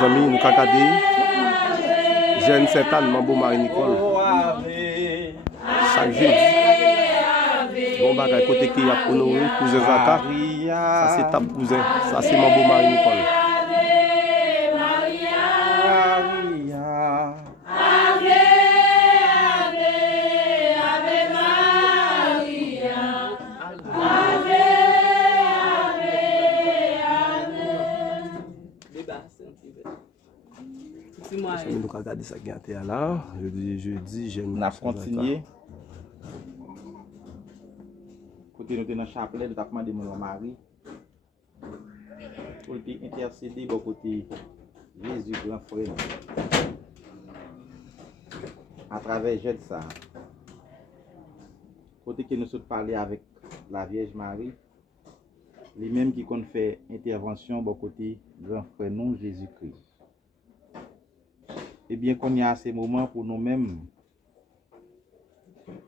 chers amis, nous avons regardé Jeune Sainte-Anne, Mambo Marie-Nicole. Chaque jeudi. Bon bagay côté qui a honoré cousin Zaka. Ça c'est Tap cousin. Ça c'est Mambo Marie-Nicole. Nous allons regarder ça qui est là. Jeudi, j'aime. On a continué. Côté nous dans le chapelet, nous avons demandé mon mari pour intercéder au côté Jésus grand frère à travers jeune ça. Côté que nous sommes parlé avec la Vierge Marie, lui-même qui compte faire intervention au côté grand frère nous Jésus-Christ. Et bien qu'on y a ces moments pour nous-mêmes,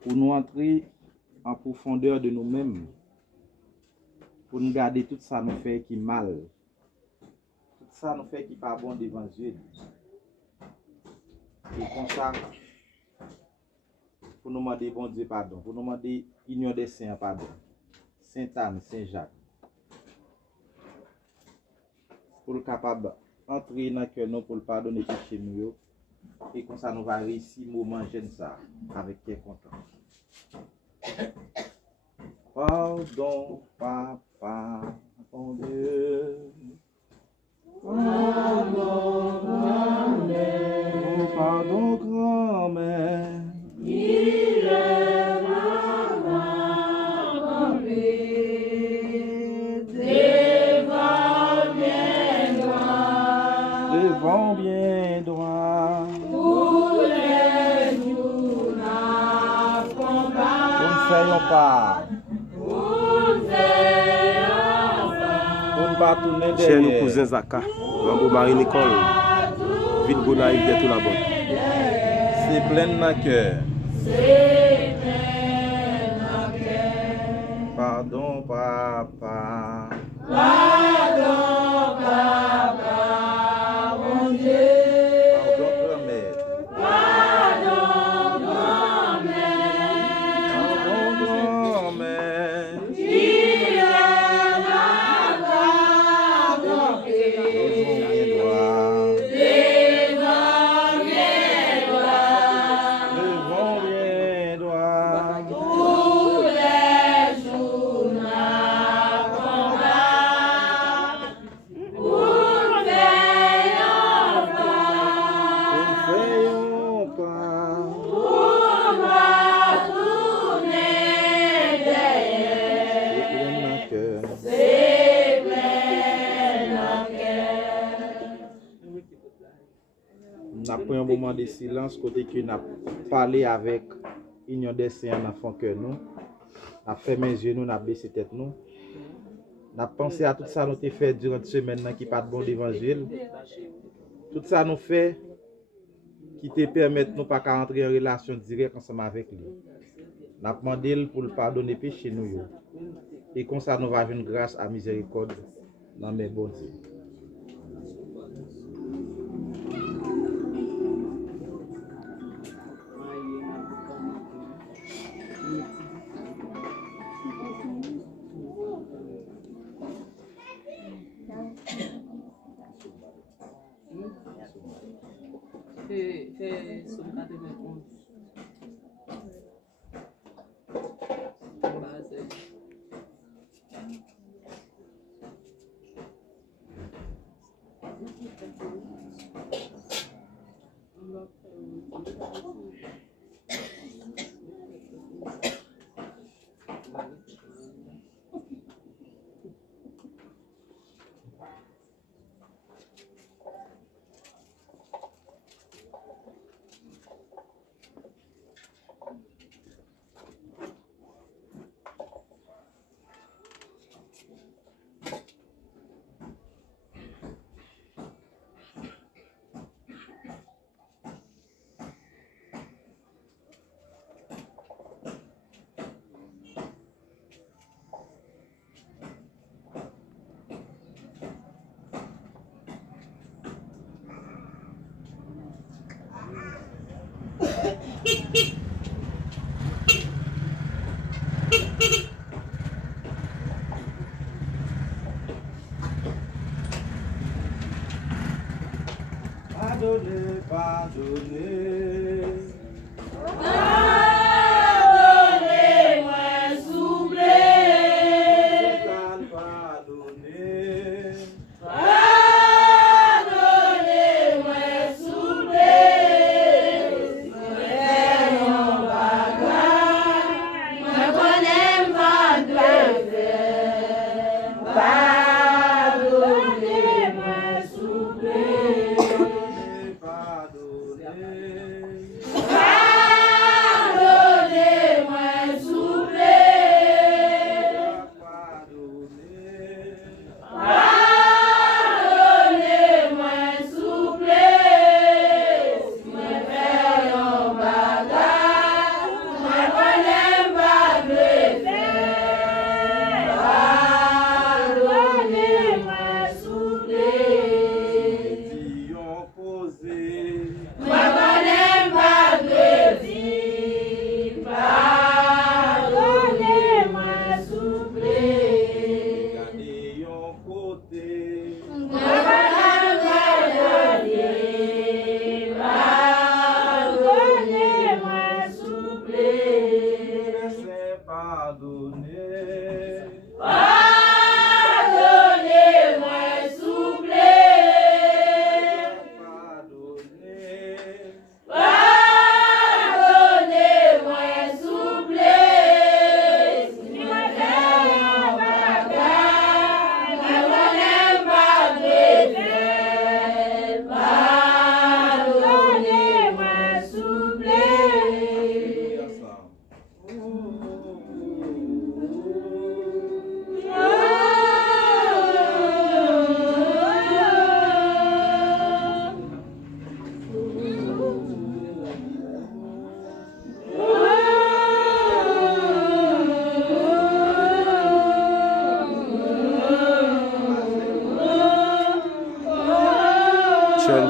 pour nous entrer en profondeur de nous-mêmes, pour nous garder tout ça nous fait qui mal, tout ça nous fait qui pas bon devant Dieu. Et comme ça, pour nous demander bon Dieu pardon, pour nous demander union des saints pardon, Sainte Anne, Saint Jacques, pour le capable entrer dans le cœur nous pour le pardonner péché nous. Et comme ça, nous va réussir le moment jeune ça, avec qui est content. Pardon, papa, mon Dieu. Pardon, grand-mère. Oh, pardon, grand-mère. Il est maman, devant bien droit. Devant bien droit. Faisons pas. Chez nos cousins Zaka, Mambo Marie-Nicole, vite Gonaïve de tout la bonne. C'est plein de cœur. Pardon, papa. Pardon, papa, mon Dieu. Pardon, grand-mère. Nous avons pris un moment de silence côté que nous avons parlé avec l'union des saints dans fond que nous. Nous avons fermé les yeux, nous avons baissé la tête. Nous avons pensé à tout ça nous avons fait durant la semaine qui n'est pas de bon d'évangile. Tout ça nous fait qui te permet de nous pas entrer en relation directe ensemble avec lui. Nous avons demandé pour le pardonner péché nous. Et comme ça nous va avoir une grâce à miséricorde dans mes bons dieux. C'est sur 91.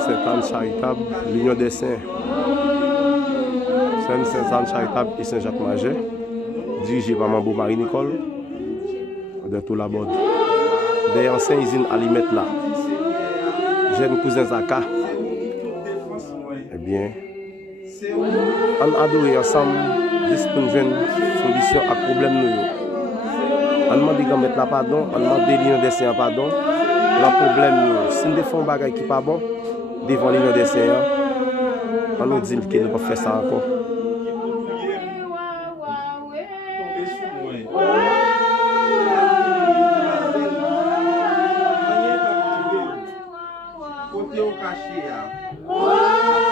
Sainte-Anne charitable, l'Union des Saints, Sainte-Anne charitable et Saint-Jacques-Major, dirigé par Mambo Marie-Nicole, de tout la bord. Des anciennes usines aliments là, jeune cousin Zaka, eh bien, on adore ensemble, juste pour une solution à problème nous. On demande de mettre la pardon, on demande de l'Union des Saints pardon. Le problème, si nous faisons des bagages qui ne sont pas bons, devant l'Union des Saints, on nous dit que nous ne pouvons pas faire ça encore. Côté au cachet.